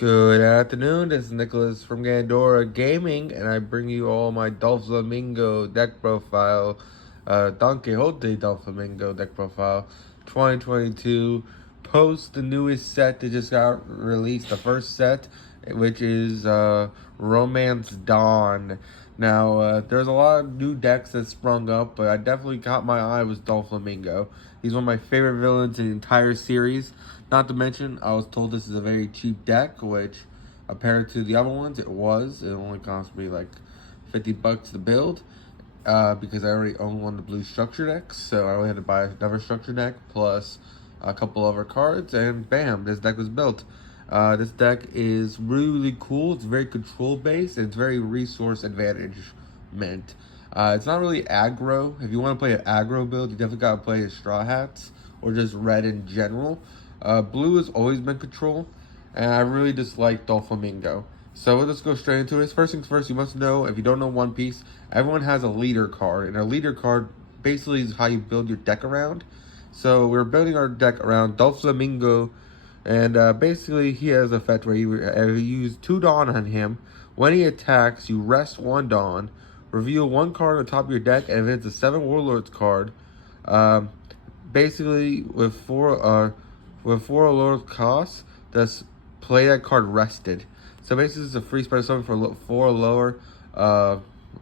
Good afternoon, this is Nicholas from Gandora Gaming, and I bring you all my Flamingo deck profile, Don Quixote Flamingo deck profile, 2022, post the newest set that just got released, the first set, which is Romance Dawn. Now, there's a lot of new decks that sprung up, but I definitely caught my eye was Flamingo. He's one of my favorite villains in the entire series. Not to mention, I was told this is a very cheap deck, which compared to the other ones, it was. It only cost me like 50 bucks to build because I already own one of the blue structure decks. So I only had to buy another structure deck plus a couple other cards, and bam, this deck was built. This deck is really cool. It's very control based and it's very resource advantage meant. It's not really aggro. If you want to play an aggro build, you definitely got to play the Straw Hats or just red in general. Blue has always been control, and I really dislike Flamingo. So let's go straight into this. First things first, you must know, if you don't know One Piece, everyone has a leader card, and a leader card basically is how you build your deck around. So we're building our deck around Flamingo, and basically he has an effect where you use 2 Dawn on him. When he attacks, you rest 1 Dawn, reveal 1 card on the top of your deck, and if it's a 7 Warlords card, basically with 4 Warlords costs, just play that card rested. So basically it's a free spread summon for 4 lower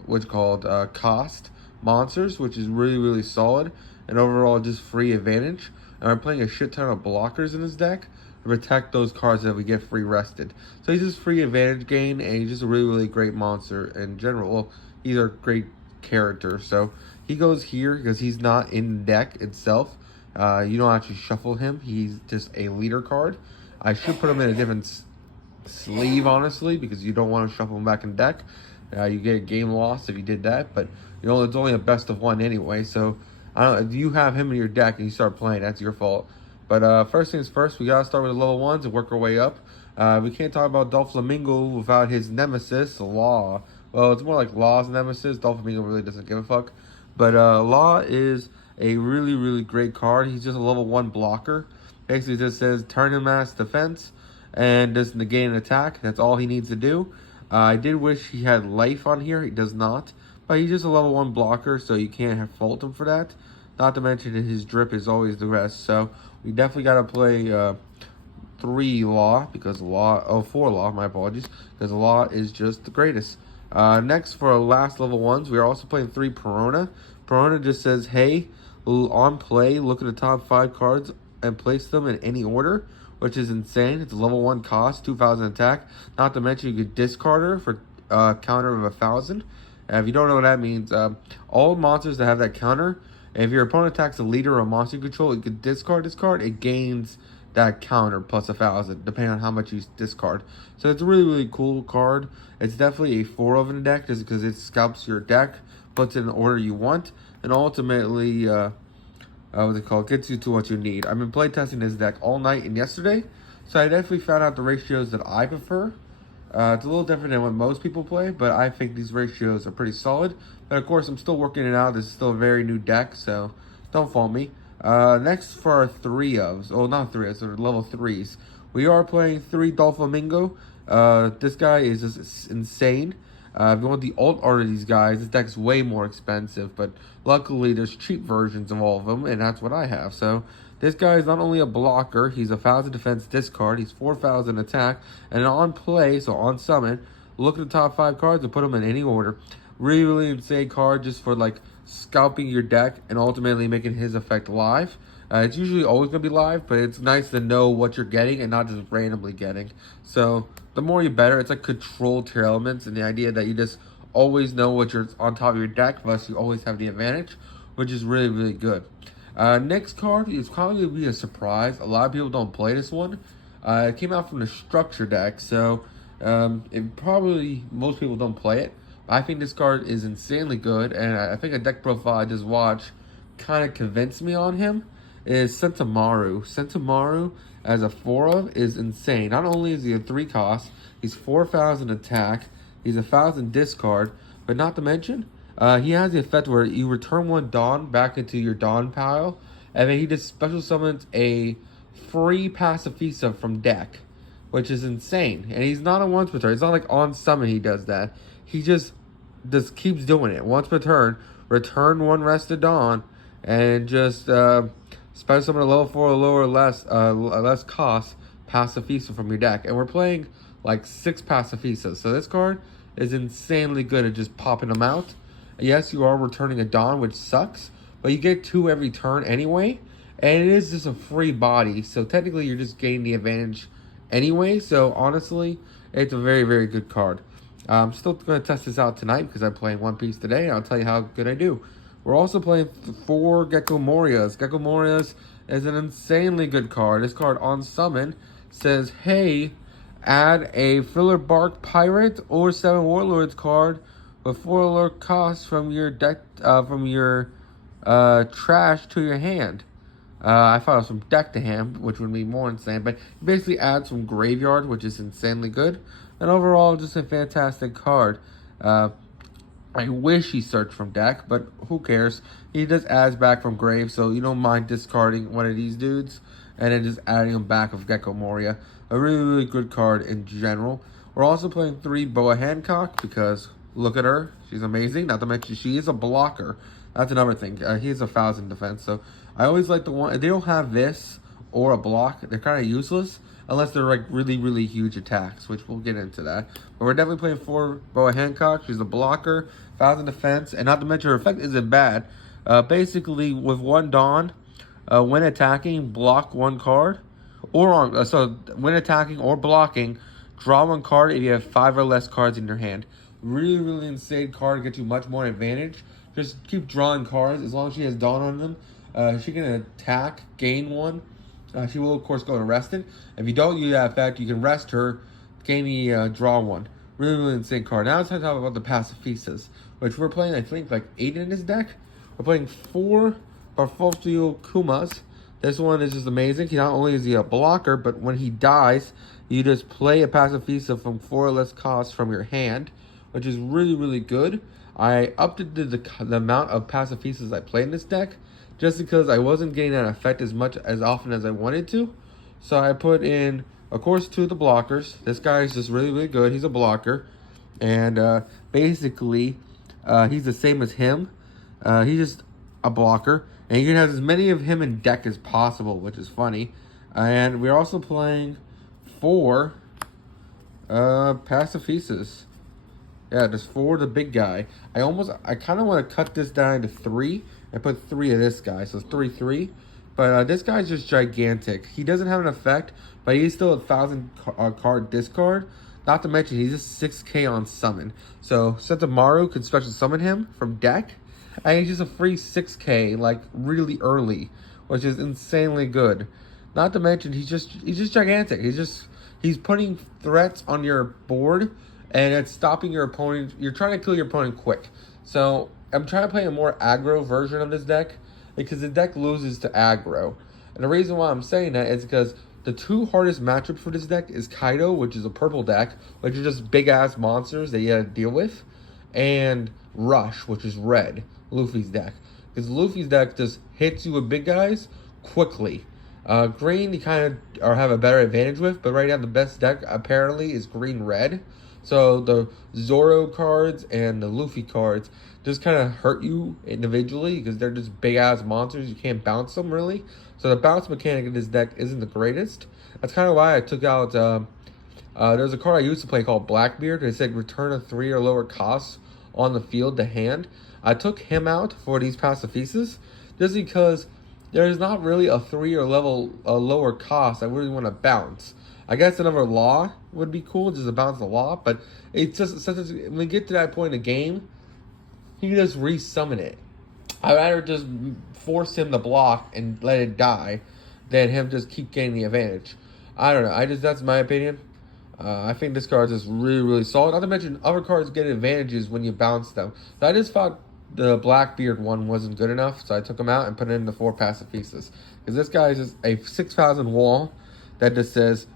what's called cost monsters, which is really solid, and overall just free advantage. And I'm playing a shit ton of blockers in this deck to protect those cards that we get free rested. So he's just free advantage gain, and he's just a really great monster in general. Well, he's a great character. So he goes here because he's not in the deck itself. You don't actually shuffle him. He's just a leader card. I should put him in a different sleeve, honestly, because you don't want to shuffle him back in deck. You get a game loss if you did that, but you know it's only a best of 1 anyway. So I don't. If you have him in your deck and you start playing, that's your fault. But first things first, we gotta start with the level 1s and work our way up. We can't talk about Flamingo without his nemesis, Law. Well, it's more like Law's nemesis. Flamingo really doesn't give a fuck. But Law is a really great card. He's just a level 1 blocker. Basically just says turn him as defense and just negate an attack. That's all he needs to do. I did wish he had life on here. He does not. But he's just a level 1 blocker, so you can't fault him for that. Not to mention that his drip is always the rest. So we definitely got to play 3 Law, because Law, 4 Law, my apologies, because Law is just the greatest. Next, for our last level 1s, we are also playing 3 Perona. Perona just says, hey, on play, look at the top 5 cards and place them in any order, which is insane. It's a level 1 cost, 2,000 attack. Not to mention you could discard her for counter of 1,000. If you don't know what that means, all monsters that have that counter, if your opponent attacks a leader or a monster you control, you could discard this card. It gains that counter plus 1,000, depending on how much you discard. So it's a really cool card. It's definitely a 4 of in the deck, just because it scalps your deck, puts it in the order you want, and ultimately, what's it called, gets you to what you need. I've been playtesting this deck all night and yesterday, so I definitely found out the ratios that I prefer. It's a little different than what most people play, but I think these ratios are pretty solid. But of course, I'm still working it out. This is still a very new deck, so don't fault me. Next for our 3-ofs, oh, not 3-ofs, they're level 3s. We are playing 3 Flamingo. This guy is just insane. If you want the alt art of these guys, this deck's way more expensive, but luckily there's cheap versions of all of them, and that's what I have. So this guy is not only a blocker, he's 1,000 defense discard, he's 4,000 attack, and on play, so on summon, look at the top 5 cards and put them in any order. Really insane card just for like scalping your deck and ultimately making his effect live. It's usually always going to be live, but it's nice to know what you're getting and not just randomly getting. So the more you better. It's like control tier elements, and the idea that you just always know what you're on top of your deck, thus you always have the advantage, which is really good. Next card is probably going to be a surprise. A lot of people don't play this one. It came out from the structure deck, so it probably most people don't play it. I think this card is insanely good, and I think a deck profile I just watched kind of convinced me on him. Is Sentomaru. Sentomaru as a 4-of is insane. Not only is he a 3 cost, he's 4,000 attack, he's 1,000 discard, but not to mention, he has the effect where you return 1 Dawn back into your Dawn pile, and then he just special summons a free Pacifista from deck. which is insane. And he's not a once per turn. It's not like on summon he does that. He just keeps doing it. Once per turn, return one rested Dawn, and just spend some of the level 4 or lower less cost Pacifista from your deck. And we're playing like 6 Pacifistas. So this card is insanely good at just popping them out. Yes, you are returning a Dawn, which sucks, but you get 2 every turn anyway. And it is just a free body, so technically you're just gaining the advantage anyway. So honestly, it's a very, very good card. I'm still going to test this out tonight because I'm playing One Piece today, and I'll tell you how good I do. We're also playing 4 Gecko Morias. Gecko Morias is an insanely good card. This card on summon says, hey, add a Filler Bark Pirate or 7 Warlords card with 4 alert costs from your deck, trash to your hand. I thought it was from deck to hand, which would be more insane, but it basically adds from graveyard, which is insanely good. And overall, just a fantastic card. I wish he searched from deck, but who cares? He just adds back from grave, so you don't mind discarding one of these dudes and then just adding them back of Gecko Moria. A really, really good card in general. We're also playing 3 Boa Hancock because look at her. She's amazing. Not to mention she is a blocker. That's another thing. He has 1,000 defense, so I always like the one. If they don't have this or a block, they're kind of useless unless they're like really, really huge attacks, which we'll get into that. But we're definitely playing 4 Boa Hancock. She's a blocker, 1,000 defense, and not to mention her effect isn't bad. Basically, with 1 Dawn, when attacking, block 1 card, or on so when attacking or blocking, draw 1 card if you have 5 or less cards in your hand. Really, really insane card. Gets you much more advantage. Just keep drawing cards as long as she has Dawn on them. She can attack, gain 1. She will, of course, go to rested. If you don't use that effect, you can rest her, gain the draw 1. Really, really insane card. Now it's time to talk about the Pacifistas, which we're playing, I think, like 8 in this deck. We're playing 4 Barfolcio Kumas. This one is just amazing. Not only is he a blocker, but when he dies, you just play a Pacifista from 4 or less costs from your hand, which is really, really good. I upped the amount of Pacifistas I play in this deck just because I wasn't getting that effect as often as I wanted to. So I put in, of course, 2 of the blockers. This guy is just really, really good. He's a blocker. And basically, he's the same as him. He's just a blocker. And you can have as many of him in deck as possible, which is funny. And we're also playing 4 Pacifistas. Yeah, just 4 the big guy. I kind of want to cut this down into 3 and put 3 of this guy. So it's 3-3. But this guy's just gigantic. He doesn't have an effect, but he's still a 1,000 card discard. Not to mention, he's just 6k on summon. So Sentamaru can special summon him from deck. And he's just a free 6k, like, really early. Which is insanely good. Not to mention, he's just gigantic. He's putting threats on your board. And it's stopping your opponent. You're trying to kill your opponent quick. So I'm trying to play a more aggro version of this deck because the deck loses to aggro. And the reason why I'm saying that is because the 2 hardest matchups for this deck is Kaido, which is a purple deck, which are just big-ass monsters that you gotta deal with, and Rush, which is red, Luffy's deck. Because Luffy's deck just hits you with big guys quickly. Green, you kind of have a better advantage with, but right now the best deck apparently is green-red. So the Zoro cards and the Luffy cards just kind of hurt you individually because they're just big-ass monsters. You can't bounce them, really. So the bounce mechanic in this deck isn't the greatest. That's kind of why I took out... there's a card I used to play called Blackbeard. It said return a 3 or lower costs on the field to hand. I took him out for these Pacifistas just because there's not really a 3 or lower cost I really want to bounce. I guess another law would be cool, just to bounce the law, but it's just when we get to that point in the game, he can just re-summon it. I'd rather just force him to block and let it die than him just keep gaining the advantage. I don't know. That's my opinion. I think this card is really, really solid. Not to mention, other cards get advantages when you bounce them. So I just thought the Blackbeard one wasn't good enough, so I took him out and put in the 4 Pacifistas. Because this guy is just a 6,000 wall that just says,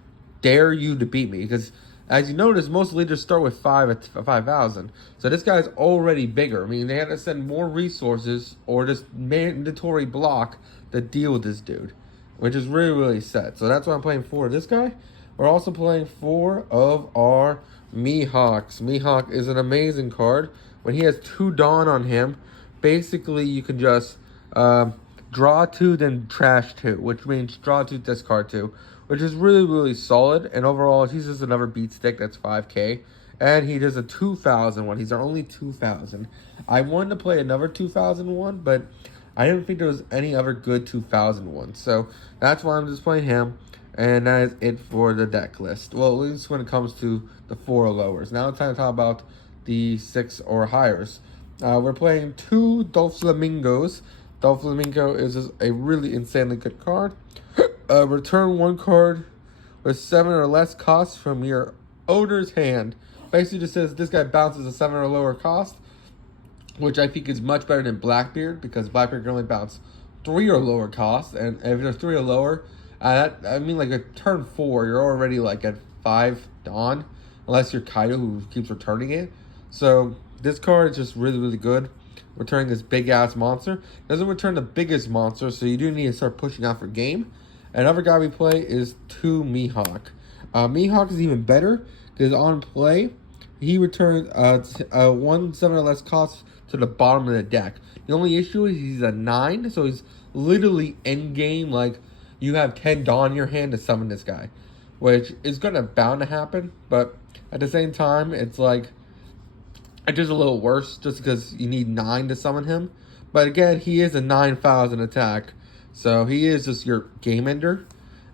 dare you to beat me. Because as you notice, most leaders start with 5,000. So this guy's already bigger. I mean, they had to send more resources or just mandatory block to deal with this dude, which is really, really sad. So that's why I'm playing 4 of this guy. We're also playing 4 of our Mihawks. Mihawk is an amazing card. When he has 2 Dawn on him, basically you can just draw 2, then trash 2, which means draw 2, discard 2, which is really, really solid. And overall, he's just another beat stick that's 5k. And he does a 2,000 one. He's our only 2,000. I wanted to play another 2,000 one, but I didn't think there was any other good 2,000 ones. So that's why I'm just playing him. And that is it for the deck list. Well, at least when it comes to the 4 or lowers. Now it's time to talk about the 6 or highers. We're playing 2 Flamingos. Flamingo is just a really insanely good card. Return 1 card with 7 or less costs from your owner's hand. Basically just says this guy bounces a 7 or lower cost, which I think is much better than Blackbeard, because Blackbeard can only bounce 3 or lower costs, and if there's 3 or lower, I mean, like, a turn 4, you're already like at 5 Dawn, unless you're Kaido who keeps returning it. So this card is just really, really good. Returning this big ass monster doesn't return the biggest monster, so you do need to start pushing out for game. Another guy we play is 2 Mihawk. Mihawk is even better because on play, he returns 1 7 or less cost to the bottom of the deck. The only issue is he's a 9, so he's literally end game. Like, you have 10 Dawn in your hand to summon this guy, which is bound to happen. But at the same time, it's like, it's just a little worse just because you need 9 to summon him. But again, he is a 9,000 attack, so he is just your game ender.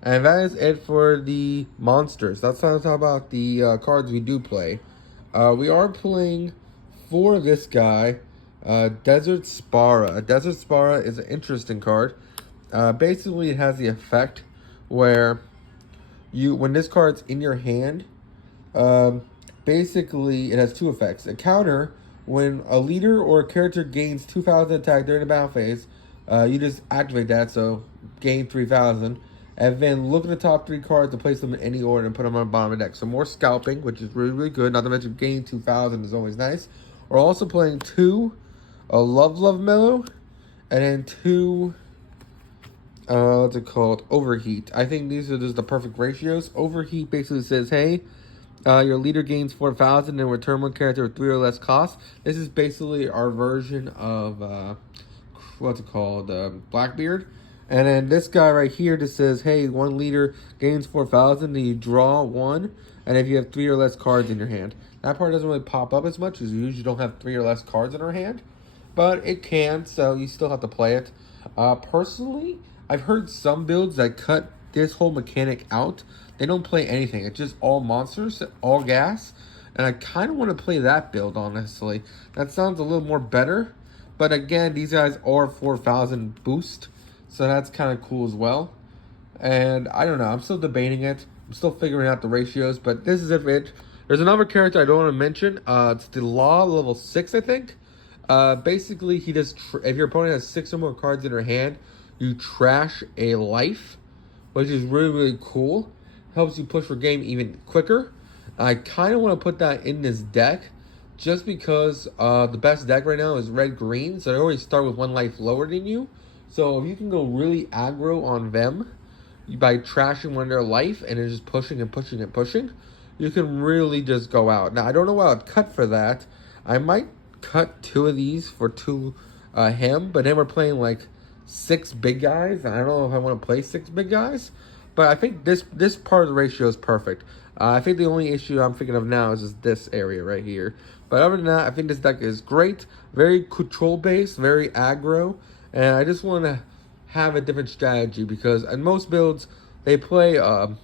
And that is it for the monsters. That's time to talk about the cards we do play. We are playing for this guy, Desert Spara. Desert Spara is an interesting card. Basically, it has the effect where when this card's in your hand, basically it has 2 effects. A counter, when a leader or a character gains 2,000 attack during the battle phase, you just activate that, so gain 3,000. And then look at the top 3 cards and place them in any order and put them on the bottom of the deck. So more scalping, which is really, really good. Not to mention gain 2,000 is always nice. We're also playing 2 Love Mellow, and then 2 what's it called? Overheat. I think these are just the perfect ratios. Overheat basically says, hey, your leader gains 4,000 and return 1 character with 3 or less costs. This is basically our version of what's it called? Blackbeard. And then this guy right here just says, hey, 1 leader gains 4,000, and you draw 1, and if you have 3 or less cards in your hand. That part doesn't really pop up as much, because you usually don't have 3 or less cards in our hand. But it can, so you still have to play it. Personally, I've heard some builds that cut this whole mechanic out. They don't play anything. It's just all monsters, all gas. And I kind of want to play that build, honestly. That sounds a little more better. But again, these guys are 4,000 boost. So that's kind of cool as well. And I don't know. I'm still debating it. I'm still figuring out the ratios. But this is it. There's another character I don't want to mention. It's the Law level 6, I think. Basically, he does. If your opponent has 6 or more cards in their hand, you trash a life, which is really, really cool. Helps you push for game even quicker. I kind of want to put that in this deck, just because the best deck right now is red-green. So they always start with 1 life lower than you. So if you can go really aggro on them by trashing 1 of their life and then just pushing and pushing and pushing, you can really just go out. Now, I don't know what I'd cut for that. I might cut 2 of these for 2 him, but then we're playing like 6 big guys. I don't know if I want to play 6 big guys, but I think this part of the ratio is perfect. I think the only issue I'm thinking of now is just this area right here. But other than that, I think this deck is great. Very control-based, very aggro. And I just want to have a different strategy, because in most builds, they play,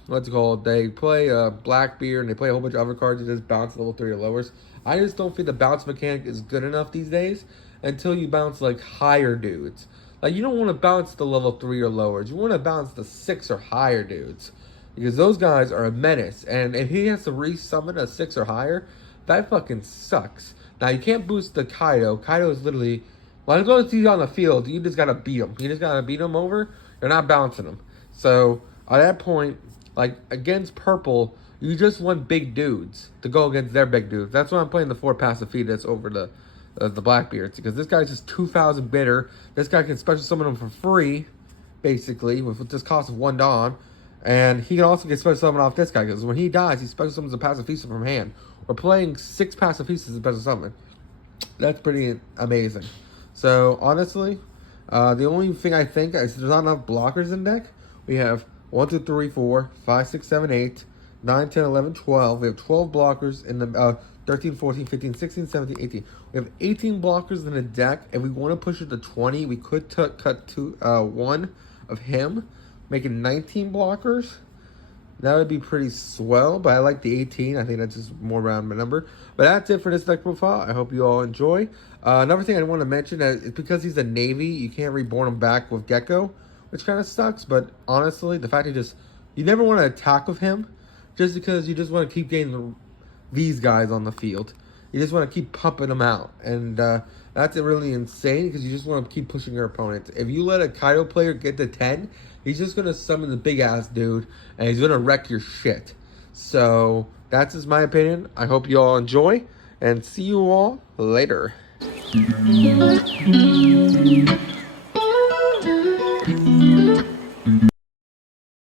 what's it called? They play Blackbeard, and they play a whole bunch of other cards that just bounce level 3 or lowers. I just don't think the bounce mechanic is good enough these days until you bounce, like, higher dudes. Like, you don't want to bounce the level 3 or lowers. You want to bounce the 6 or higher dudes, because those guys are a menace. And if he has to resummon a 6 or higher, that fucking sucks. Now, you can't boost the Kaido. Kaido is literally... When it goes to you on the field, you just got to beat him. You just got to beat him over. You're not bouncing him. So, at that point, like, against purple, you just want big dudes to go against their big dudes. That's why I'm playing the 4 passive fetus over the Blackbeards. Because this guy's just 2,000 bitter. This guy can special summon him for free, basically, with just cost of 1 Dawn. And he can also get special summon off this guy, because when he dies, he special summons a Pacifista from hand. We're playing 6 Pacifistas in special summon. That's pretty amazing. So, honestly, the only thing I think is there's not enough blockers in deck. We have 1, 2, 3, 4, 5, 6, 7, 8, 9, 10, 11, 12. We have 12 blockers in the 13, 14, 15, 16, 17, 18. We have 18 blockers in the deck. If we want to push it to 20, we could cut one of him, making 19 blockers. That would be pretty swell, but I like the 18. I think that's just more round number. But that's it for this deck profile. I hope you all enjoy. Another thing I want to mention is because he's a Navy, you can't reborn him back with Gecko, which kind of sucks. But honestly, the fact you never want to attack with him, just because you just want to keep getting these guys on the field. You just want to keep pumping them out. And that's really insane, because you just want to keep pushing your opponent. If you let a Kaido player get to 10, he's just going to summon the big-ass dude, and he's going to wreck your shit. So, that's just my opinion. I hope you all enjoy, and see you all later.